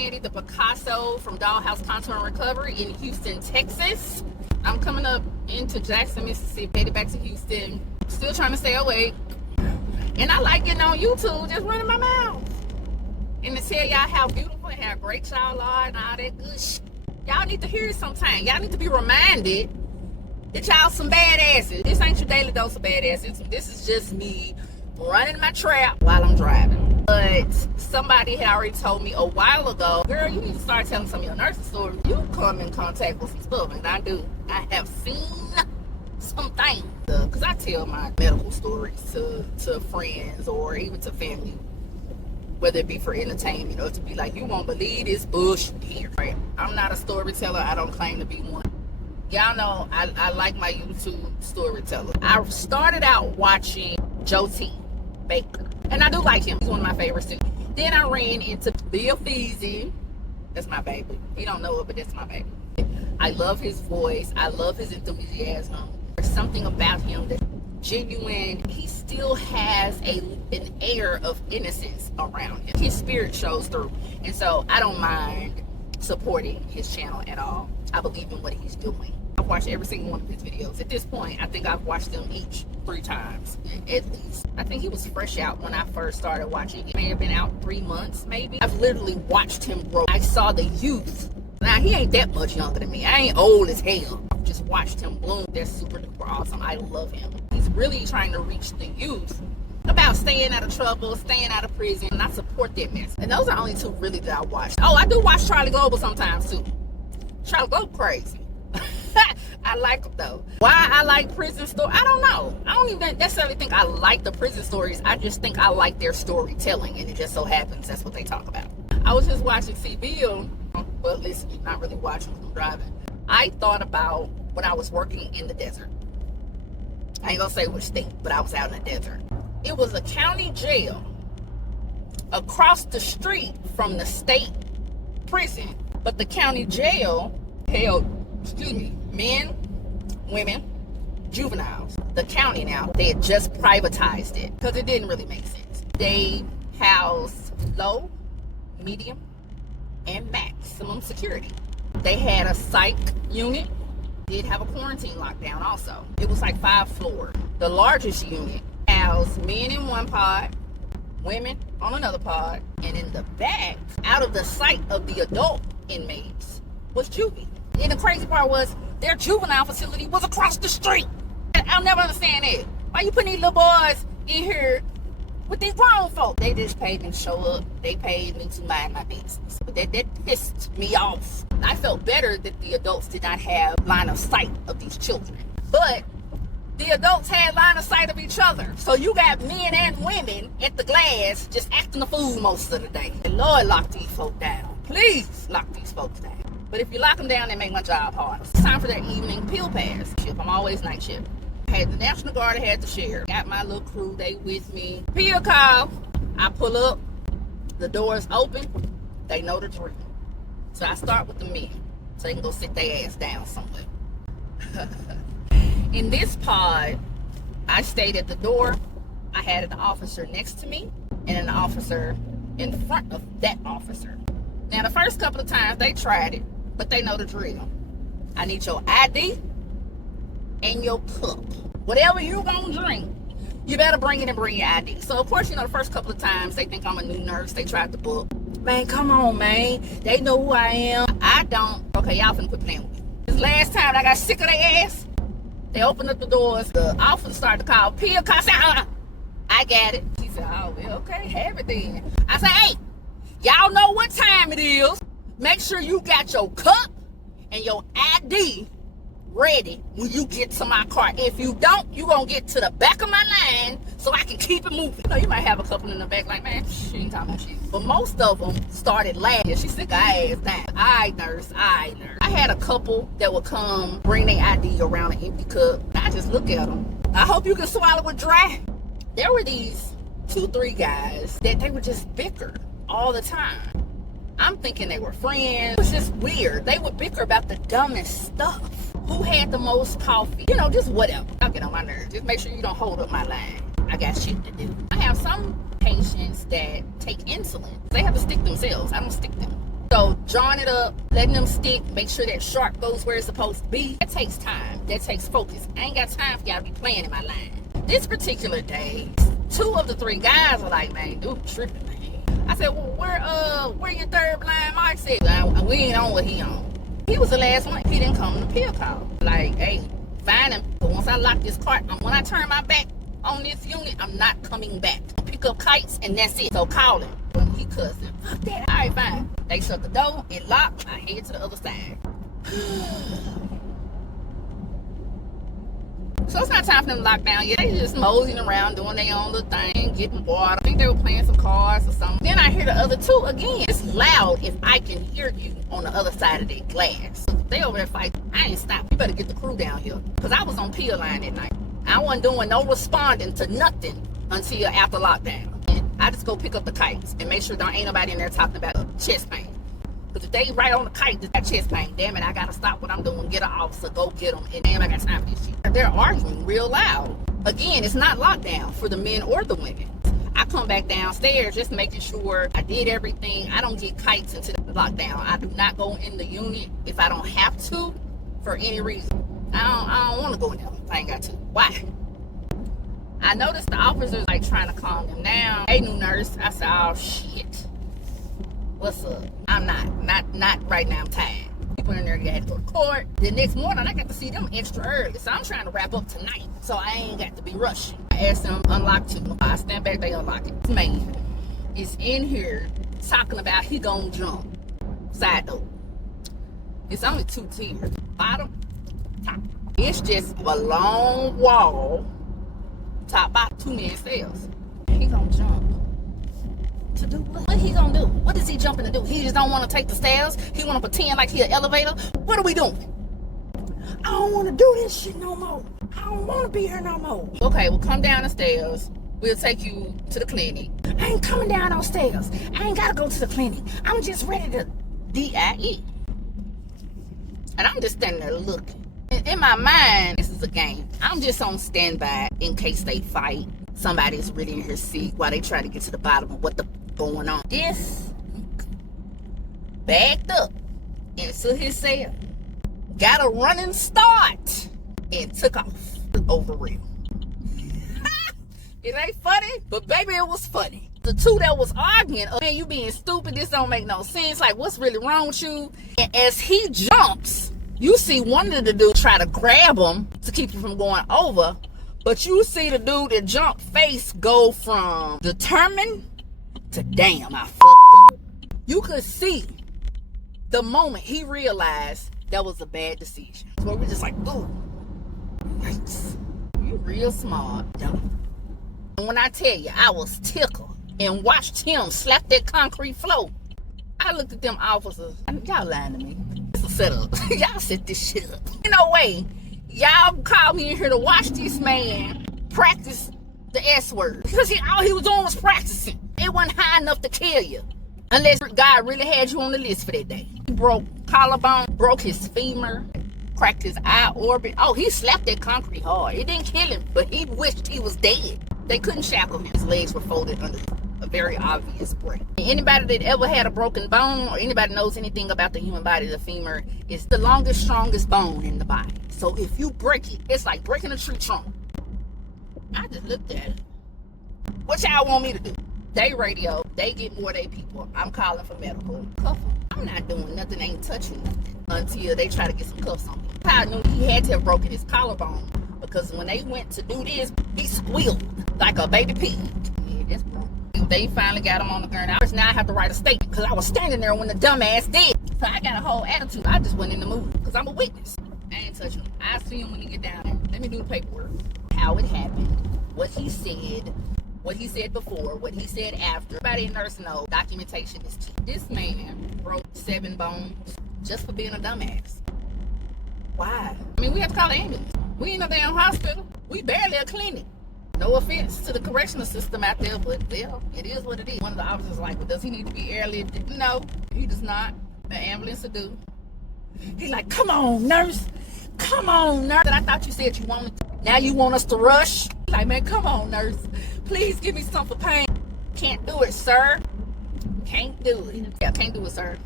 Candy, the Picasso from Dollhouse Contour and Recovery in Houston, Texas. I'm coming up into Jackson, Mississippi, headed back to Houston. Still trying to stay awake. And I like getting on YouTube, just running my mouth. And to tell y'all how beautiful and how great y'all are and all that good shit. Y'all need to hear it sometime. Y'all need to be reminded that y'all some badasses. This ain't your daily dose of badasses. This is just me running my trap while I'm driving. But somebody had already told me a while ago, girl, you need to start telling some of your nursing stories. You come in contact with some stuff, and I do. I have seen some things. Because I tell my medical stories to friends or even to family, whether it be for entertainment or to be like, you won't believe this bullshit here. Right? I'm not a storyteller. I don't claim to be one. Y'all know I like my YouTube storyteller. I started out watching Joe T. Baker. And I do like him. He's one of my favorites too. Then I ran into Bill Feasy. That's my baby. He don't know it, but that's my baby. I love his voice. I love his enthusiasm. There's something about him that's genuine. He still has an air of innocence around him. His spirit shows through. And so I don't mind supporting his channel at all. I believe in what he's doing. I've watched every single one of his videos. At this point, I think I've watched them each 3 times, at least. I think he was fresh out when I first started watching. He may have been out 3 months, maybe. I've literally watched him grow. I saw the youth. Now, he ain't that much younger than me. I ain't old as hell. I've just watched him bloom. They're super duper awesome. I love him. He's really trying to reach the youth about staying out of trouble, staying out of prison, and I support that message. And those are only 2 really that I watched. Oh, I do watch Charlie Global sometimes, too. Charlie Global crazy. I like them though. Why I like prison stories, I don't know. I don't even necessarily think I like the prison stories. I just think I like their storytelling, and it just so happens that's what they talk about. I was just watching CBL, well, listening, not really watching when I'm driving. I thought about when I was working in the desert. I ain't gonna say which state, but I was out in the desert. It was a county jail across the street from the state prison, but the county jail held, men, women, juveniles. The county now, they had just privatized it because it didn't really make sense. They housed low, medium, and maximum security. They had a psych unit, did have a quarantine lockdown also. It was like 5 floors. The largest unit housed men in one pod, women on another pod, and in the back, out of the sight of the adult inmates, was juvie. And the crazy part was, their juvenile facility was across the street. I'll never understand that. Why you putting these little boys in here with these grown folk? They just paid me to show up. They paid me to mind my business. But that pissed me off. I felt better that the adults did not have line of sight of these children. But the adults had line of sight of each other. So you got men and women at the glass just acting a fool most of the day. And Lord, lock these folk down. Please lock these folks down. But if you lock them down, they make my job harder. It's time for that evening pill pass. I'm always night shift. I had the National Guard, I had the sheriff. Got my little crew, they with me. Pill call. I pull up. The doors open. They know the drill. So I start with the men. So they can go sit their ass down somewhere. In this pod, I stayed at the door. I had an officer next to me and an officer in front of that officer. Now, the first couple of times, they tried it, but they know the drill. I need your ID and your cup. Whatever you gonna drink, you better bring it and bring your ID. So, of course, you know, the first couple of times, they think I'm a new nurse. They tried the book. Man, come on, man. They know who I am. I don't. Okay, y'all finna quit playing with me. This last time, I got sick of their ass. They opened up the doors. The officer started to call. Pill call. I said, I got it. He said, oh, well, okay, have it then. I said, hey. Y'all know what time it is. Make sure you got your cup and your ID ready when you get to my car. If you don't, you gonna get to the back of my line so I can keep it moving. You know, you might have a couple in the back like, man, she ain't talking about shit. But most of them started laughing. She sick her ass down. I nurse. I had a couple that would come bring their ID around an empty cup. I just look at them. I hope you can swallow it dry. There were these 2-3 guys that they would just bicker all the time. I'm thinking they were friends. It was just weird. They would bicker about the dumbest stuff. Who had the most coffee? You know, just whatever. I'll get on my nerves. Just make sure you don't hold up my line. I got shit to do. I have some patients that take insulin. They have to stick themselves. I don't stick them. So drawing it up, letting them stick, make sure that sharp goes where it's supposed to be. That takes time. That takes focus. I ain't got time for y'all to be playing in my line. This particular day, 2 of the 3 guys were like, man, dude, tripping, man. I said, well, where your third blind Mike? Said, we ain't on what he on. He was the last one. He didn't come to pill call. Like, hey, find him. But once I lock this cart, when I turn my back on this unit, I'm not coming back. Pick up kites and that's it. So call him. When he cussed him, fuck that. All right, fine. They shut the door, it locked. I head to the other side. So it's not time for them to lock down yet. They just moseying around doing their own little thing, getting water. I think they were playing some cards or something. Then I hear the other 2 again. It's loud if I can hear you on the other side of their glass. They over there fighting. I ain't stopped. You better get the crew down here. Because I was on pill line that night. I wasn't doing no responding to nothing until after lockdown. And I just go pick up the kites and make sure there ain't nobody in there talking about chest pain. Because if they right on the kite, just got chest pain. Damn it, I got to stop what I'm doing. Get an officer, go get them. And damn, I got time for this shit. They're arguing real loud. Again, it's not lockdown for the men or the women. I come back downstairs just making sure I did everything. I don't get kites into the lockdown. I do not go in the unit if I don't have to for any reason. I don't want to go in there if I ain't got to. Why? I noticed the officers like trying to calm them down. Hey, new nurse. I said, oh shit. What's up? I'm not right now. I'm tired. People in there had to go to court. The next morning, I got to see them extra early. So I'm trying to wrap up tonight. So I ain't got to be rushing. I asked them, unlock 2. I stand back, they unlock it. This man is in here talking about he gonna jump. Side door. It's only 2 tiers. Bottom, top. It's just a long wall. Top by 2 men cells. He gonna jump. To do what? What he gonna do? What is he jumping to do? He just don't want to take the stairs. He want to pretend like he an elevator. What are we doing? I don't want to do this shit no more. I don't want to be here no more. Okay, well come down the stairs. We'll take you to the clinic. I ain't coming down those stairs. I ain't gotta go to the clinic. I'm just ready to DIE. And I'm just standing there looking. In my mind, this is a game. I'm just on standby in case they fight. Somebody's really in her seat while they try to get to the bottom of what the going on. This backed up into his cell, got a running start, and took off over real. It ain't funny, but baby, it was funny. The 2 that was arguing, oh, man, you being stupid, this don't make no sense, like what's really wrong with you? And as he jumps, you see one of the dudes try to grab him to keep him from going over, but you see the dude that jumped face go from determined to damn, I fucked up. You could see the moment he realized that was a bad decision. So we're just like, ooh, yikes. You real smart, though. And when I tell you, I was tickled and watched him slap that concrete floor. I looked at them officers. Y'all lying to me. It's a setup. Y'all set this shit up. You know, way. Y'all called me in here to watch this man practice the S word. Because all he was doing was practicing. It wasn't high enough to kill you. Unless God really had you on the list for that day. He broke collarbone, broke his femur, cracked his eye orbit. Oh, he slapped that concrete hard. It didn't kill him, but he wished he was dead. They couldn't shackle him. His legs were folded under a very obvious break. Anybody that ever had a broken bone or anybody knows anything about the human body, the femur is the longest, strongest bone in the body. So if you break it, it's like breaking a tree trunk. I just looked at it. What y'all want me to do? They radio, they get more they people. I'm calling for medical. Cuff him. I'm not doing nothing, ain't touching nothing until they try to get some cuffs on him. I knew he had to have broken his collarbone because when they went to do this, he squealed like a baby pig. Yeah, that's wrong. They finally got him on the gurney. Now I have to write a statement because I was standing there when the dumbass did. So I got a whole attitude. I just went in the mood because I'm a witness. I ain't touching him. I see him when he get down there. Let me do the paperwork. How it happened, what he said before, what he said after. Everybody in nursing knows documentation is key. This man broke 7 bones just for being a dumbass. Why? I mean, we have to call an ambulance. We ain't no damn hospital. We barely a clinic. No offense to the correctional system out there, but well, it is what it is. One of the officers like, well, does he need to be airlifted? No, he does not. The ambulance will do. He's like, come on, nurse. Come on, nurse. I thought you said you wanted to. Now you want us to rush? Like, man, come on, nurse. Please give me some for pain. Can't do it, sir. Can't do it. Yeah, can't do it, sir.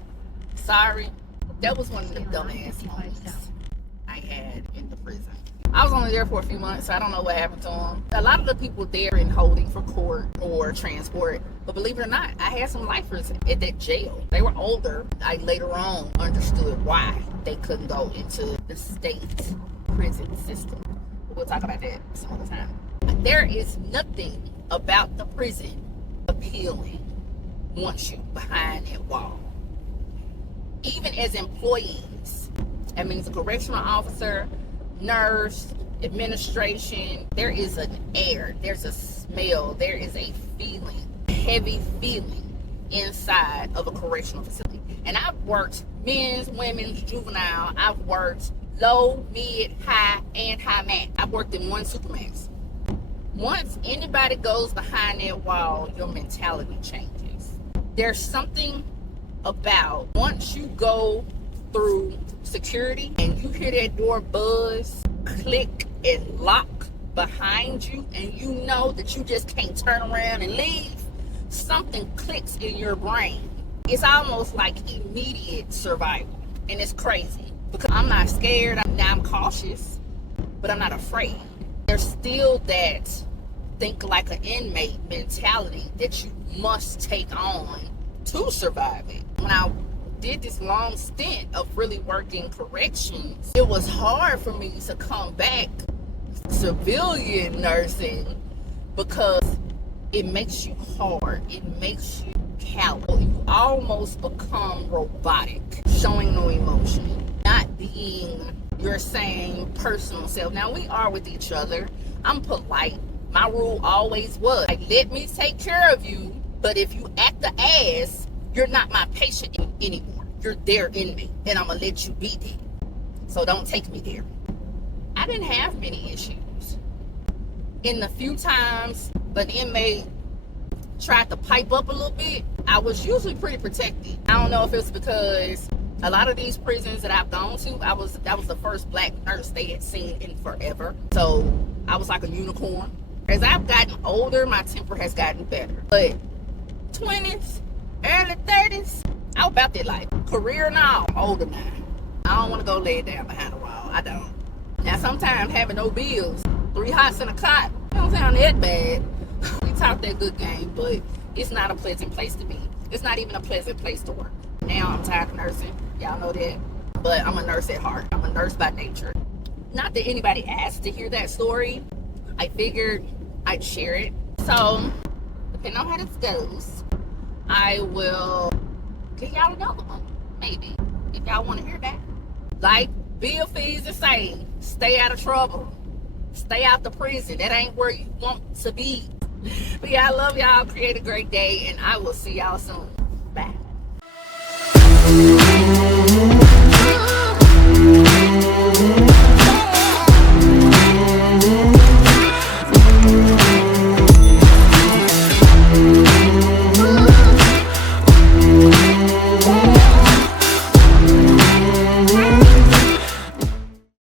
sorry. That was one of the dumbass moments I had in the prison. I was only there for a few months, so I don't know what happened to them. A lot of the people there in holding for court or transport, but believe it or not, I had some lifers at that jail. They were older. I later on understood why they couldn't go into the state prison system. We'll talk about that some other time. There is nothing about the prison appealing once you're behind that wall. Even as employees, that means a correctional officer, nurse, administration, there is an air, there's a smell, there is a feeling, heavy feeling inside of a correctional facility. And I've worked men's, women's, juvenile. I've worked low, mid, high, and high max. I've worked in one supermax. Once anybody goes behind that wall, your mentality changes. There's something about once you go through security and you hear that door buzz, click, and lock behind you, and you know that you just can't turn around and leave, something clicks in your brain. It's almost like immediate survival, and it's crazy because I'm not scared. I'm cautious, but I'm not afraid. There's still that think like an inmate mentality that you must take on to survive it. When I did this long stint of really working corrections, it was hard for me to come back civilian nursing because it makes you hard. It makes you callous. You almost become robotic, showing no emotion, not being your same personal self. Now, we are with each other. I'm polite. My rule always was, like, let me take care of you, but if you act the ass, you're not my patient anymore. You're there in me, and I'm going to let you be there. So don't take me there. I didn't have many issues. In the few times an inmate tried to pipe up a little bit, I was usually pretty protected. I don't know if it's because a lot of these prisons that I've gone to, that was the first black nurse they had seen in forever. So I was like a unicorn. As I've gotten older, my temper has gotten better. But 20s, early 30s, I was about that life. Career now, I'm older now. I don't want to go lay it down behind a wall. I don't. Now, sometimes having no bills, 3 hots in a cot, don't sound that bad. We talk that good game, but it's not a pleasant place to be. It's not even a pleasant place to work. Now I'm tired of nursing. Y'all know that. But I'm a nurse at heart. I'm a nurse by nature. Not that anybody asked to hear that story. I figured I'd share it. So, depending on how this goes, I will give y'all another one. Maybe. If y'all want to hear that. Like Bill Fees is saying, stay out of trouble. Stay out the prison. That ain't where you want to be. But yeah, I love y'all. Create a great day, and I will see y'all soon. Bye.